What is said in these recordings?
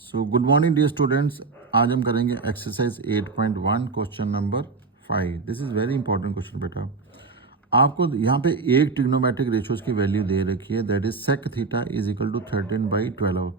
सो good morning dear students. आज हम करेंगे exercise 8.1 question number 5। This is very important question बेटा। आपको यहाँ पे एक ट्रिग्नोमेट्रिक रेशियोज की वैल्यू दे रखी है, that is sec theta is equal to 13/12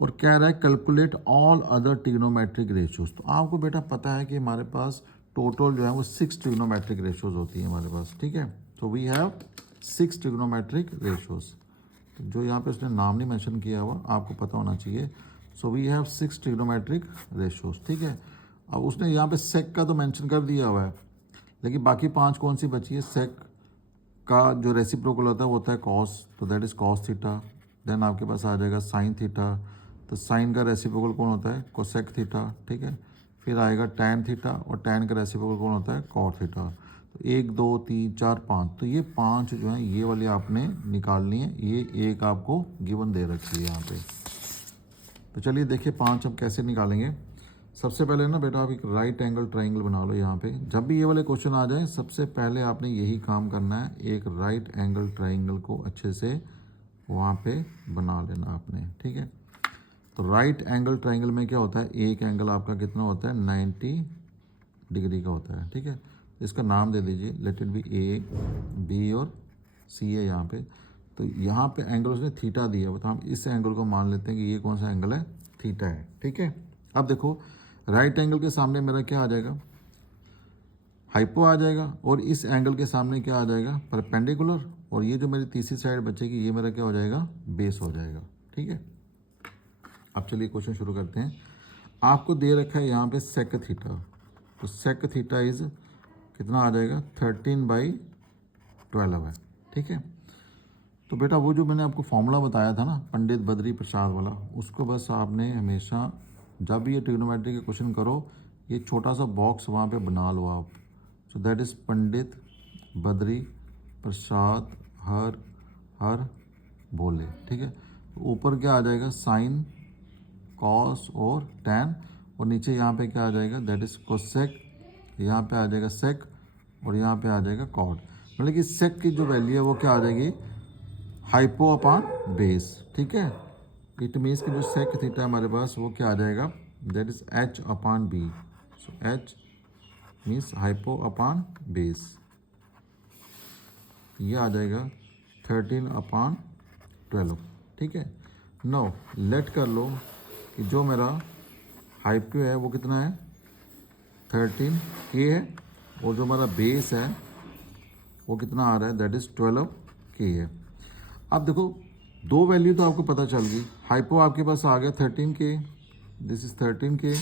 और कह रहा है calculate all other trigonometric ratios. तो आपको बेटा पता है कि हमारे पास टोटल जो है वो 6 ट्रिग्नोमेट्रिक रेशियोज होती हैं हमारे पास, ठीक है। तो वी हैव 6 ट्रिग्नोमेट्रिक रेशियोज। जो यहाँ पे उसने नाम नहीं मेंशन किया हुआ, आपको पता होना चाहिए। So we have 6 trigonometric ratios, ठीक है। अब उसने यहाँ पे सेक का तो मेंशन कर दिया हुआ है, लेकिन बाकी 5 कौन सी बची है। सेक का जो रेसिप्रोकल होता है वो होता है कॉस, तो that is cos theta. Then आपके पास आ जाएगा साइन थीटा, तो साइन का रेसिप्रोकल कौन होता है, कोसेक थीटा, ठीक है। फिर आएगा टैन थीटा और टैन का रेसिप्रोकल कौन होता है, कॉट थीटा। तो 1 2 3 4 5, तो ये 5 जो है ये वाली आपने निकालनी है। ये एक आपको गिवन दे रखी है यहाँ पे। तो चलिए देखिए 5 हम कैसे निकालेंगे। सबसे पहले ना बेटा आप एक राइट एंगल ट्राइंगल बना लो। यहाँ पे जब भी ये वाले क्वेश्चन आ जाए सबसे पहले आपने यही काम करना है, एक राइट एंगल ट्राइंगल को अच्छे से वहाँ पे बना लेना आपने, ठीक है। तो राइट एंगल ट्राइंगल में क्या होता है, एक एंगल आपका कितना होता है, 90 डिग्री का होता है, ठीक है। इसका नाम दे दीजिए, let it be A, B और सी है यहाँ पे। तो यहाँ पे एंगल उसने थीटा दिया है, तो हम इस एंगल को मान लेते हैं कि ये कौन सा एंगल है, थीटा है, ठीक है। अब देखो राइट एंगल के सामने मेरा क्या आ जाएगा, हाइपो आ जाएगा, और इस एंगल के सामने क्या आ जाएगा, परपेंडिकुलर, और ये जो मेरी तीसरी साइड बचेगी ये मेरा क्या हो जाएगा, बेस हो जाएगा, ठीक है। अब चलिए क्वेश्चन शुरू करते हैं। आपको दे रखा है यहाँ पे सेक थीटा, तो सेक थीटा इज कितना आ जाएगा, 13/12 है, ठीक है। तो बेटा वो जो मैंने आपको फॉर्मूला बताया था ना पंडित बद्री प्रसाद वाला, उसको बस आपने हमेशा जब भी ये ट्रिग्नोमेट्री के क्वेश्चन करो ये छोटा सा बॉक्स वहाँ पे बना लो आप। So that is Pandit Badri Prasad हर हर बोले, ठीक है। तो ऊपर क्या आ जाएगा, साइन कॉस और टैन, और नीचे यहाँ पे क्या आ जाएगा, दैट इज़ कोसेक, यहाँ पे आ जाएगा सेक, और यहाँ पे आ जाएगा कॉट। मतलब कि सेक की जो वैल्यू है वो क्या आ जाएगी, हाइपो अपॉन बेस, ठीक है। इट मीन्स कि जो सेक थीटा हमारे पास वो क्या आ जाएगा, that is H upon B. So H means hypo upon base, ये आ जाएगा 13/12, ठीक है। नो लेट कर लो कि जो मेरा हाइपो है वो कितना है, 13K है, और जो हमारा बेस है वो कितना आ रहा है, दैट इज़ 12K है। अब देखो दो वैल्यू तो आपको पता चल गई, हाइपो आपके पास आ गया 13K, दिस इज़ 13K,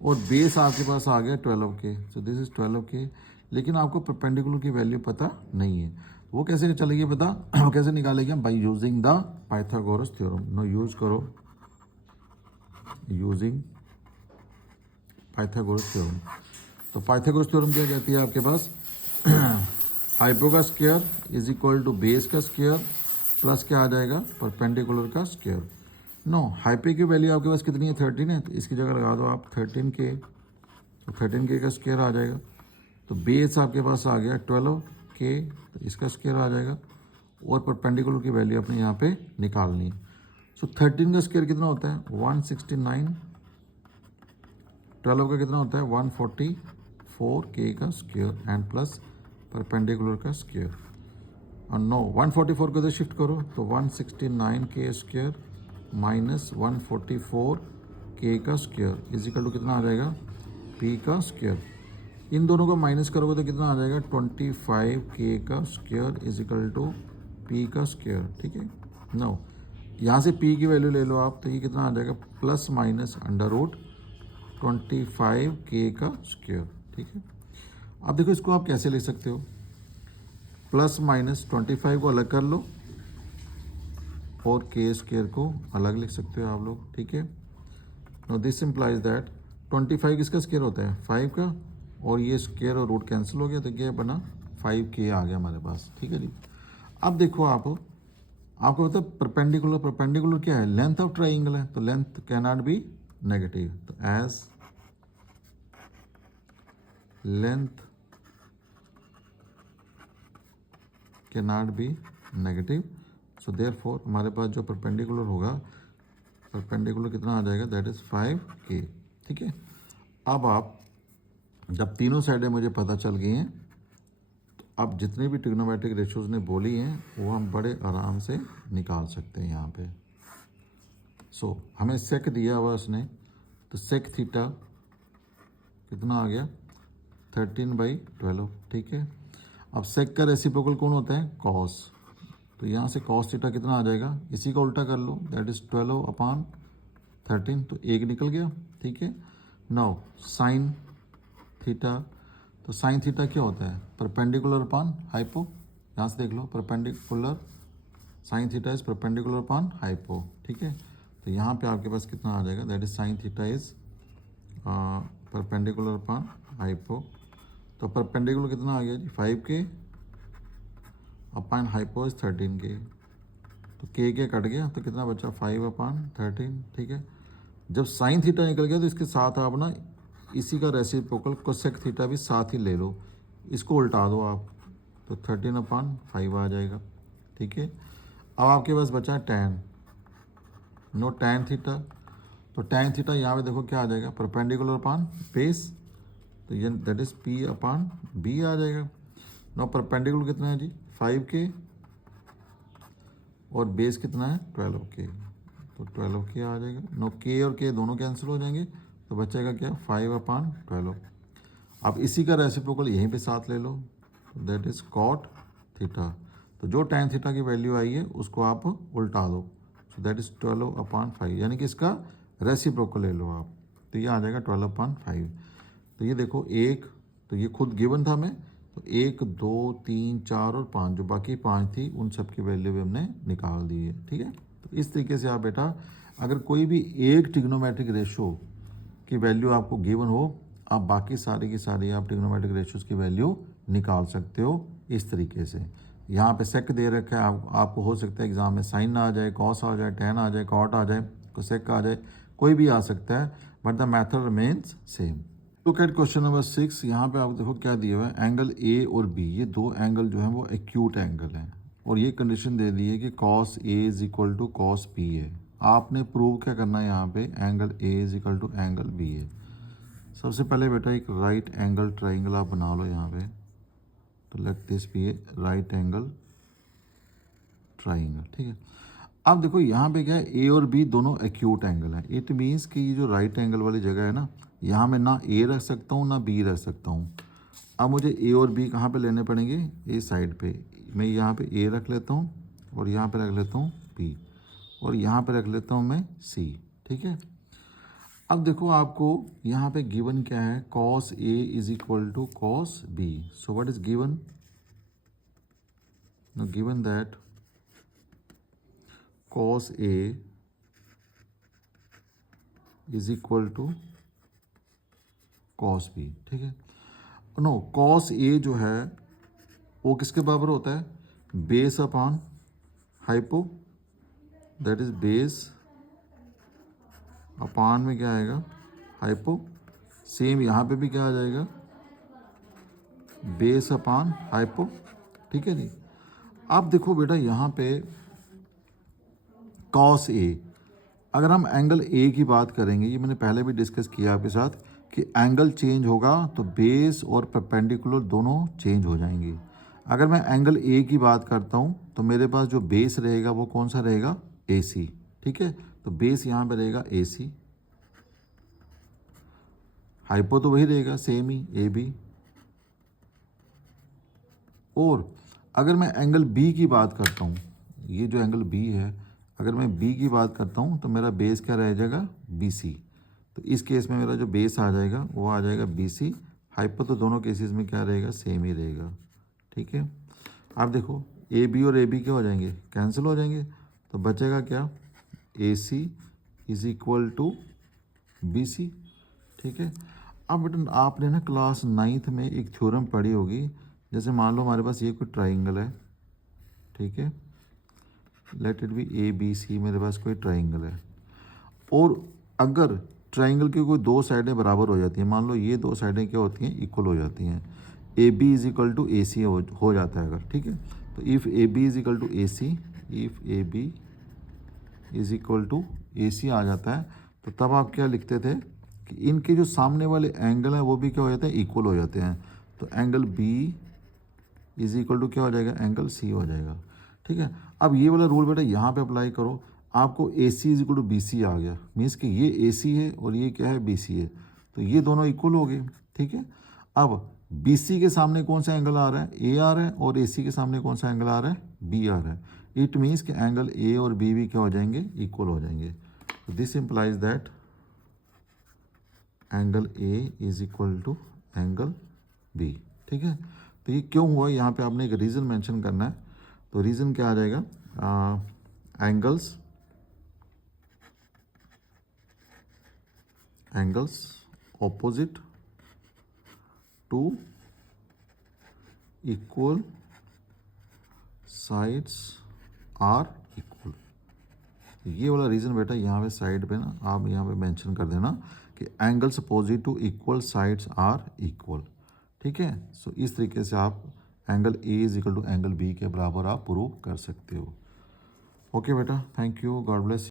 और बेस आपके पास आ गया 12K, so this is 12K। लेकिन आपको परपेंडिकुलर की वैल्यू पता नहीं है, वो कैसे चलेगी पता, वो कैसे निकालेंगे हम, by using the Pythagoras theorem. No use करो यूजिंग पाइथागोरस थ्योरम। तो पाइथागोरस थ्योरम क्या कहती है आपके पास, हाइपो का square is equal to base का स्क्वायर प्लस क्या आ जाएगा, परपेंडिकुलर का स्क्वायर। नो हाइपे की वैल्यू आपके पास कितनी है, 13 है, तो इसकी जगह लगा दो आप 13K, तो 13K का स्क्वायर आ जाएगा। तो बेस आपके पास आ गया 12K, तो इसका स्क्वायर आ जाएगा, और परपेंडिकुलर की वैल्यू अपने यहाँ पे निकालनी है। सो 13 का स्क्वायर कितना होता है, 169, 12 का कितना होता है 144K का स्क्वायर एंड प्लस परपेंडिकुलर का स्क्वायर। और नो 144 को इधर शिफ्ट करो, तो 169K स्क्वायर माइनस 144K का स्क्वायर इज इक्वल टू कितना आ जाएगा, P का स्क्वायर। इन दोनों को माइनस करोगे तो कितना आ जाएगा, 25K का square is equal to P का स्क्वायर, ठीक है। नो यहाँ से P की वैल्यू ले लो आप, तो ये कितना आ जाएगा, plus minus under root 25K का स्क्वायर, ठीक है। अब देखो इसको आप कैसे ले सकते हो, प्लस माइनस 25 को अलग कर लो और K स्क्वायर को अलग लिख सकते हो आप लोग, ठीक है। नो दिस इम्प्लाइज दैट 25 किसका स्क्वायर होता है, 5 का, और ये स्क्वायर और रूट कैंसिल हो गया, तो क्या बना, 5K आ गया हमारे पास, ठीक है जी। अब देखो आपको पता है परपेंडिकुलर, परपेंडिकुलर क्या है, लेंथ ऑफ ट्राइंगल है, तो length can not be negative, तो as length can not be negative, so therefore हमारे पास जो परपेंडिकुलर होगा परपेंडिकुलर कितना आ जाएगा, दैट इज़ 5K। ठीक है, अब आप जब तीनों साइडें मुझे पता चल गई हैं, तो अब जितने भी ट्रिग्नोमेट्रिक रेशियोज ने बोली हैं वो हम बड़े आराम से निकाल सकते हैं यहाँ पे। सो हमें सेक दिया हुआ उसने, तो सेक थीटा कितना आ गया, 13/12। ठीक है, अब सेक का रेसिप्रोकल कौन होता है, कॉस, तो यहाँ से कॉस थीटा कितना आ जाएगा, इसी का उल्टा कर लो, दैट इज़ 12/13, तो एक निकल गया। ठीक है, नाउ साइन थीटा, तो साइन थीटा क्या होता है, परपेंडिकुलर अपॉन हाइपो, यहाँ से देख लो, perpendicular sine theta is perpendicular upon hypo. ठीक है, तो यहाँ पे आपके पास कितना आ जाएगा, that is sine theta is perpendicular upon hypo, तो परपेंडिकुलर कितना आ गया जी, 5K upon hypo is 13K, तो के कट गया, तो कितना बचा, 5/13। ठीक है, जब साइन थीटा निकल गया तो इसके साथ आप ना इसी का रेसिप्रोकल कोसेक थीटा भी साथ ही ले लो, इसको उल्टा दो आप, तो 13/5 आ जाएगा। ठीक है, अब आपके पास बचा टैन, नो टैन थीटा, तो टैन थीटा यहाँ पे देखो क्या आ जाएगा, परपेंडिकुलर अपॉन बेस, तो ये दैट इज़ P/B आ जाएगा। नो परपेंडिकुलर कितना है जी, 5K, और बेस कितना है, 12K, तो 12K आ जाएगा। नो K और K दोनों कैंसिल हो जाएंगे, तो बचेगा क्या, 5/12। अब इसी का रेसिप्रोकल यहीं पे साथ ले लो, दैट इज़ कॉट थीटा, तो जो टैन थीटा की वैल्यू आई है उसको आप उल्टा दो, सो दैट इज़ 12/5, यानी कि इसका रेसिप्रोकल ले लो आप, तो ये आ जाएगा 12/5। तो ये देखो एक, तो ये खुद गिवन था हमें, तो 1 2 3 4 और 5, जो बाकी 5 थी उन सब की वैल्यू भी हमने निकाल दी है। ठीक है, तो इस तरीके से आप बेटा अगर कोई भी एक ट्रिग्नोमेट्रिक रेशो की वैल्यू आपको गिवन हो, आप बाकी सारी की सारी आप ट्रिग्नोमेट्रिक रेशियोज की वैल्यू निकाल सकते हो इस तरीके से। यहाँ पे सेक दे रखा है, आपको हो सकता है एग्जाम में साइन आ जाए, कॉस आ जाए, टेन आ जाए, कॉट आ जाए, कोसेक आ जाए, कोई भी आ सकता है, but the method remains same. Look at question number 6, यहाँ पे आप देखो क्या दिया हुआ है, एंगल ए और बी, ये दो एंगल जो है वो एक्यूट एंगल हैं, और ये कंडीशन दे दी है कि cos A is equal to cos B है। आपने प्रूव क्या करना है, यहाँ पे angle A is equal to angle B है। सबसे पहले बेटा एक राइट एंगल ट्राइंगल आप बना लो यहाँ पे, तो let this be a right angle triangle. ठीक है, अब देखो यहाँ पे क्या है, ए और बी दोनों एक्यूट एंगल हैं, इट मीन्स कि ये जो राइट एंगल वाली जगह है ना, यहाँ मैं ना ए रख सकता हूँ ना बी रख सकता हूँ। अब मुझे ए और बी कहाँ पे लेने पड़ेंगे, ए साइड पे, मैं यहाँ पे ए रख लेता हूँ, और यहाँ पे रख लेता हूँ बी, और यहाँ पे रख लेता हूँ मैं सी। ठीक है, अब देखो आपको यहाँ पे गिवन क्या है, cos A is equal to cos B, so what is given, no given that cos A is equal to cos B। ठीक है, नो cos A जो है वो किसके बराबर होता है, base upon hypo, that is base upon में क्या आएगा, हाइपो, सेम यहाँ पे भी क्या आ जाएगा, बेस अपॉन हाइपो। ठीक है जी, अब देखो बेटा यहाँ पे कॉस ए, अगर हम एंगल ए की बात करेंगे, ये मैंने पहले भी डिस्कस किया आपके साथ कि एंगल चेंज होगा तो बेस और परपेंडिकुलर दोनों चेंज हो जाएंगे। अगर मैं एंगल ए की बात करता हूँ तो मेरे पास जो बेस रहेगा वो कौन सा रहेगा, ए सी। ठीक है, तो बेस यहाँ पे रहेगा ए सी, हाइपो तो वही रहेगा सेम ही ए बी, और अगर मैं एंगल बी की बात करता हूँ, ये जो एंगल बी है, अगर मैं बी की बात करता हूँ तो मेरा बेस क्या रह जाएगा, बी सी, तो इस केस में मेरा जो बेस आ जाएगा वो आ जाएगा बी सी, हाइपो तो दोनों केसेस में क्या रहेगा, सेम ही रहेगा। ठीक है, अब देखो ए बी और ए बी क्या हो जाएंगे, कैंसिल हो जाएंगे, तो बचेगा क्या, a c is equal to b c. ठीक है, अब बेटा आपने ना क्लास 9th में एक थ्योरम पढ़ी होगी, जैसे मान लो हमारे पास ये कोई ट्राइंगल है, ठीक है, let it be A B C, मेरे पास कोई ट्राइंगल है, और अगर ट्राइंगल की कोई दो साइडें बराबर हो जाती हैं, मान लो ये दो साइडें क्या होती हैं, इक्वल हो जाती हैं, a b is equal to a c हो जाता है अगर, ठीक है, तो if a b is equal to a c, if a b is equal to a c आ जाता है, तो तब आप क्या लिखते थे कि इनके जो सामने वाले एंगल हैं वो भी क्या हो जाते हैं, इक्वल हो जाते हैं। तो angle B is equal to क्या हो जाएगा, एंगल सी हो जाएगा। ठीक है, अब ये वाला रूल बेटा यहाँ पे अप्लाई करो, आपको a c is equal to b c आ गया, मीन्स कि ये ए सी है और ये क्या है, बी सी है, तो ये दोनों इक्वल हो गए। ठीक है, अब बी सी के सामने कौन सा एंगल आ रहा है, ए आ रहा है, और ए सी के सामने कौन सा एंगल आ रहा है, बी आ रहा है। इट मीन्स कि एंगल ए और बी भी क्या हो जाएंगे, इक्वल हो जाएंगे। This implies that angle A is equal to angle B. ठीक है, तो ये क्यों हुआ, यहाँ पे आपने एक रीज़न मेंशन करना है। तो रीज़न क्या आ जाएगा, angles opposite to equal sides are equal. ये वाला रीज़न बेटा यहाँ पे साइड पे ना आप यहाँ पे मेंशन कर देना कि angles opposite to equal sides are equal. ठीक है, सो इस तरीके से आप angle A is equal to angle B के बराबर आप प्रूव कर सकते हो। ओके बेटा, थैंक यू, गॉड ब्लेस।